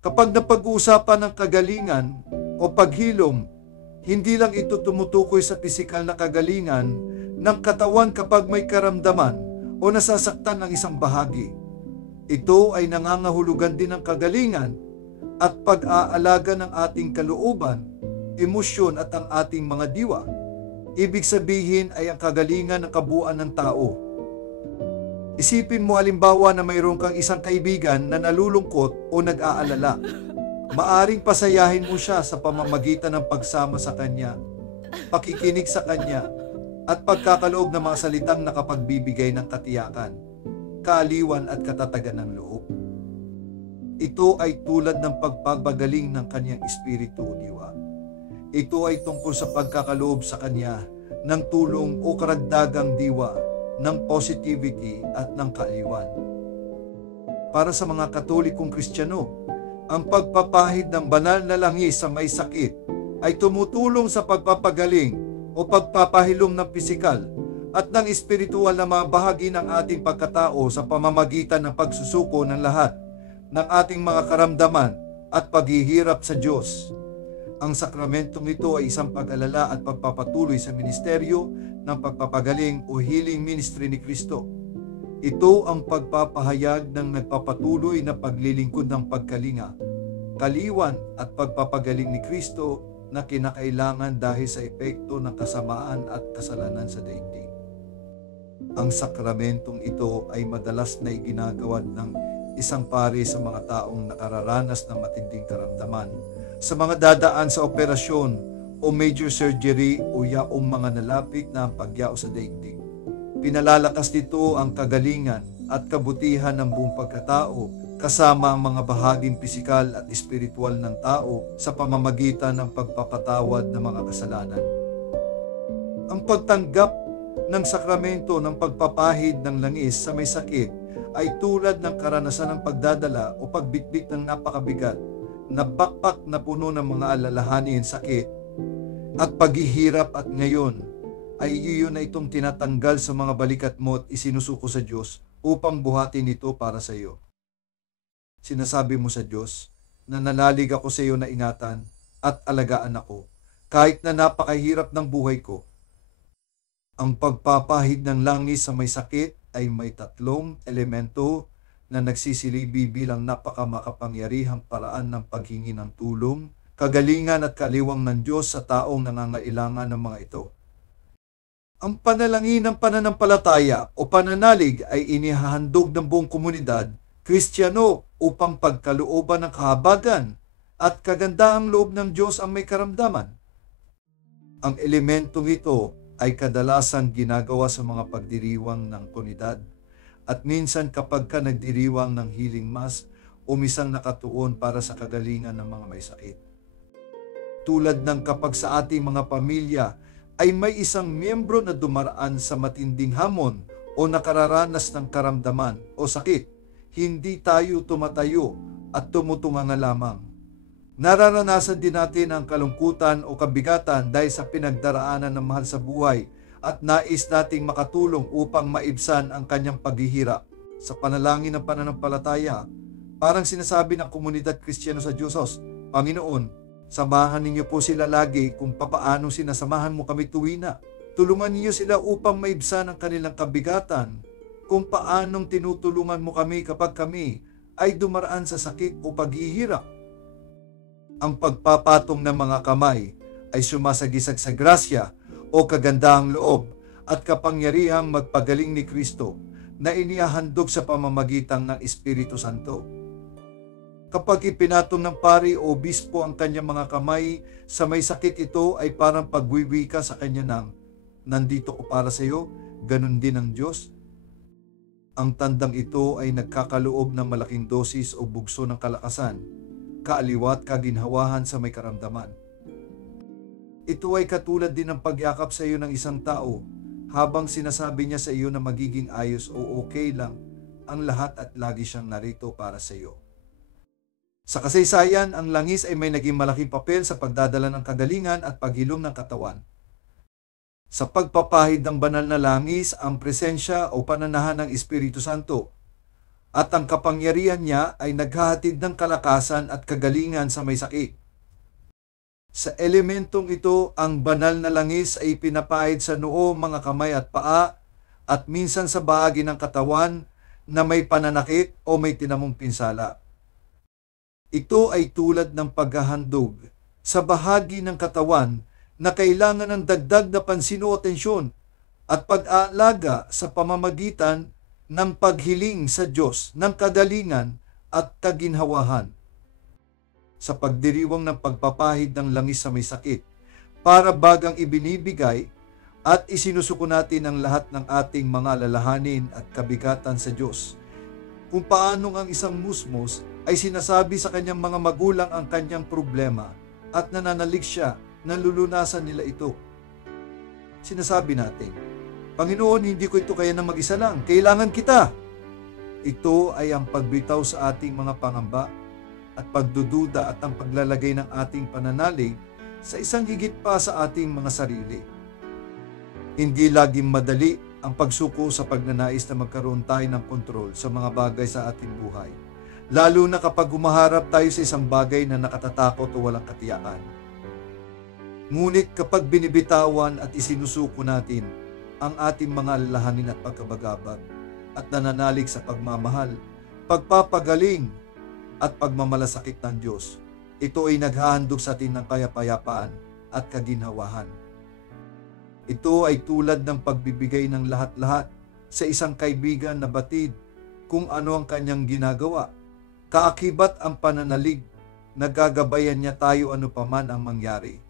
Kapag napag-uusapan ng kagalingan o paghilom, hindi lang ito tumutukoy sa pisikal na kagalingan ng katawan kapag may karamdaman o nasasaktan ng isang bahagi. Ito ay nangangahulugan din ng kagalingan at pag-aalaga ng ating kalooban, emosyon at ang ating mga diwa. Ibig sabihin ay ang kagalingan ng kabuuan ng tao. Isipin mo halimbawa na mayroon kang isang kaibigan na nalulungkot o nag-aalala. Maaring pasayahin mo siya sa pamamagitan ng pagsama sa kanya, pakikinig sa kanya, at pagkakaloob ng mga salitang nakapagbibigay ng katiyakan, kaaliwan at katatagan ng loob. Ito ay tulad ng pagpapagaling ng kanyang espiritu o diwa. Ito ay tungkol sa pagkakaloob sa kanya ng tulong o karagdagang diwa, ng positivity at ng kaaliwan. Para sa mga Katolikong Kristiyano, ang pagpapahid ng banal na langis sa may sakit ay tumutulong sa pagpapagaling o pagpapahilom ng pisikal at ng espiritual na mga bahagi ng ating pagkatao sa pamamagitan ng pagsusuko ng lahat ng ating mga karamdaman at paghihirap sa Diyos. Ang sakramentong ito ay isang pag-alala at pagpapatuloy sa ministeryo ng pagpapagaling o healing ministry ni Kristo. Ito ang pagpapahayag ng nagpapatuloy na paglilingkod ng pagkalinga, kaliwan at pagpapagaling ni Kristo na kinakailangan dahil sa epekto ng kasamaan at kasalanan sa daigdig. Ang sakramentong ito ay madalas na iginagawa ng isang pari sa mga taong nakararanas ng matinding karamdaman, sa mga dadaan sa operasyon o major surgery o yaong mga nalapit na pagyao sa daigdig. Pinalalakas nito ang kagalingan at kabutihan ng buong pagkatao kasama ang mga bahaging pisikal at espiritual ng tao sa pamamagitan ng pagpapatawad ng mga kasalanan. Ang pagtanggap ng sakramento ng pagpapahid ng langis sa may sakit ay tulad ng karanasan ng pagdadala o pagbitbit ng napakabigat na bakpak na puno ng mga alalahanin, sakit at paghihirap, at ngayon ay iyon na itong tinatanggal sa mga balikat mo at isinusuko sa Diyos upang buhatin ito para sa iyo. Sinasabi mo sa Diyos na nanalig ako sa iyo na ingatan at alagaan ako kahit na napakahirap ng buhay ko. Ang pagpapahid ng langis sa may sakit ay may tatlong elemento na nagsisilibi bilang napakamakapangyarihang paraan ng paghingi ng tulong, kagalingan at kaliwang ng Diyos sa taong nangangailangan ng mga ito. Ang panalangin ng pananampalataya o pananalig ay inihahandog ng buong komunidad, Kristiyano, upang pagkalooban ng kahabagan at kagandahang loob ng Diyos ang may karamdaman. Ang elementong ito ay kadalasan ginagawa sa mga pagdiriwang ng komunidad at minsan kapag ka nagdiriwang ng healing mass o misang nakatuon para sa kagalingan ng mga may sakit. Tulad ng kapag sa ating mga pamilya ay may isang miyembro na dumaraan sa matinding hamon o nakararanas ng karamdaman o sakit, hindi tayo tumatayo at tumutunganga lamang. Nararanasan din natin ang kalungkutan o kabigatan dahil sa pinagdaraanan ng mahal sa buhay at nais nating makatulong upang maibsan ang kanyang paghihirap. Sa panalangin ng pananampalataya, parang sinasabi ng komunidad Kristiyano sa Diyos, Panginoon, samahan ninyo po sila lagi kung papaano sinasamahan mo kami tuwina. Tulungan niyo sila upang maibsan ang kanilang kabigatan, kung paanong tinutulungan mo kami kapag kami ay dumaraan sa sakit o paghihirap. Ang pagpapatong ng mga kamay ay sumasagisag sa grasya o kagandahang loob at kapangyarihang magpagaling ni Kristo na inihahandog sa pamamagitan ng Espiritu Santo. Kapag ipinatong ng pari o obispo ang kanyang mga kamay sa may sakit, ito ay parang pagwiwika sa kanya ng, nandito ko para sa iyo, ganun din ang Diyos. Ang tandang ito ay nagkakaloob ng malaking dosis o bugso ng kalakasan, kaaliwat, kaginhawahan sa may karamdaman. Ito ay katulad din ng pagyakap sa iyo ng isang tao habang sinasabi niya sa iyo na magiging ayos o okay lang ang lahat at lagi siyang narito para sa iyo. Sa kasaysayan, ang langis ay may naging malaking papel sa pagdadala ng kagalingan at paghilom ng katawan. Sa pagpapahid ng banal na langis, ang presensya o pananahan ng Espiritu Santo at ang kapangyarihan niya ay naghahatid ng kalakasan at kagalingan sa may sakit. Sa elementong ito, ang banal na langis ay pinapahid sa noo, mga kamay at paa, at minsan sa bahagi ng katawan na may pananakit o may tinamong pinsala. Ito ay tulad ng paghahandog sa bahagi ng katawan na kailangan ng dagdag na pansin o atensyon at pag-aalaga sa pamamagitan ng paghiling sa Diyos ng kagalingan at kaginhawahan. Sa pagdiriwang ng pagpapahid ng langis sa may sakit, para bagang ibinibigay at isinusuko natin ang lahat ng ating mga lalahanin at kabigatan sa Diyos. Kung paanong ang isang musmos ay sinasabi sa kanyang mga magulang ang kanyang problema at nananalig siya na lulunasan nila ito. Sinasabi natin, Panginoon, hindi ko ito kaya ng mag-isa lang. Kailangan kita. Ito ay ang pagbitaw sa ating mga pangamba at pagdududa at ang paglalagay ng ating pananalig sa isang higit pa sa ating mga sarili. Hindi laging madali ang pagsuko sa pagnanais na magkaroon tayo ng kontrol sa mga bagay sa ating buhay, lalo na kapag humaharap tayo sa isang bagay na nakatatakot o walang katiyakan. Ngunit kapag binibitawan at isinusuko natin ang ating mga alalahanin at pagkabagabag at nananalig sa pagmamahal, pagpapagaling at pagmamalasakit ng Diyos, ito ay naghahandog sa atin ng kapayapaan at kaginhawahan. Ito ay tulad ng pagbibigay ng lahat-lahat sa isang kaibigan na batid kung ano ang kanyang ginagawa. Kaakibat ang pananalig na gagabayan niya tayo ano paman ang mangyari.